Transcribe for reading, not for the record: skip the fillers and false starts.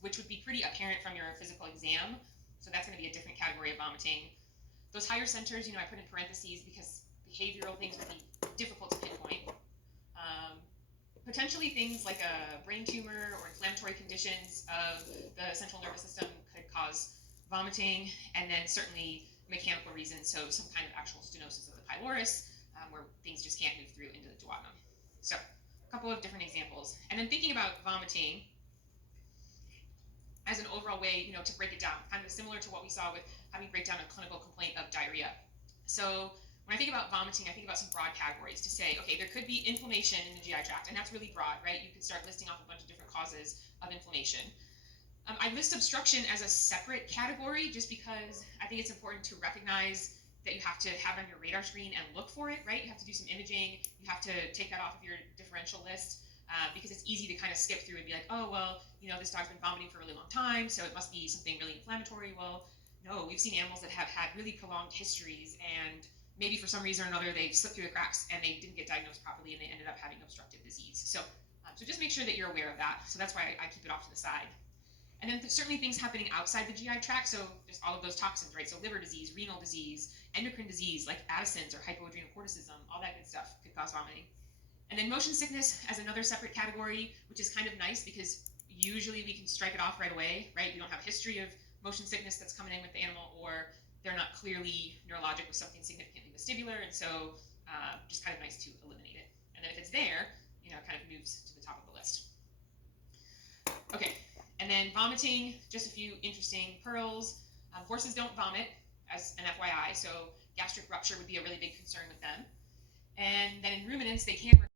which would be pretty apparent from your physical exam. So that's going to be a different category of vomiting. Those higher centers, I put in parentheses because behavioral things would be difficult to pinpoint. Potentially things like a brain tumor or inflammatory conditions of the central nervous system could cause vomiting, and then certainly mechanical reasons, so some kind of actual stenosis of the pylorus, where things just can't move through into the duodenum. So a couple of different examples. And then thinking about vomiting as an overall way, to break it down, kind of similar to what we saw with having break down a clinical complaint of diarrhea. So when I think about vomiting, I think about some broad categories to say, okay, there could be inflammation in the GI tract, and that's really broad, right? You could start listing off a bunch of different causes of inflammation. I list obstruction as a separate category just because I think it's important to recognize that you have to have on your radar screen and look for it, right? You have to do some imaging. You have to take that off of your differential list because it's easy to kind of skip through and be like, oh, well, this dog's been vomiting for a really long time, so it must be something really inflammatory. Well, no, we've seen animals that have had really prolonged histories, and maybe for some reason or another they slipped through the cracks and they didn't get diagnosed properly and they ended up having obstructive disease. So just make sure that you're aware of that. So that's why I keep it off to the side. And then certainly things happening outside the GI tract, so just all of those toxins, right? So liver disease, renal disease, endocrine disease like Addison's or hypoadrenocorticism, all that good stuff could cause vomiting. And then motion sickness as another separate category, which is kind of nice because usually we can strike it off right away, right? We don't have a history of motion sickness that's coming in with the animal, or they're not clearly neurologic with something significantly vestibular, and so just kind of nice to eliminate it. And then if it's there, it kind of moves to the top of the list. Okay, and then vomiting, just a few interesting pearls. Horses don't vomit, as an FYI, so gastric rupture would be a really big concern with them. And then in ruminants, they can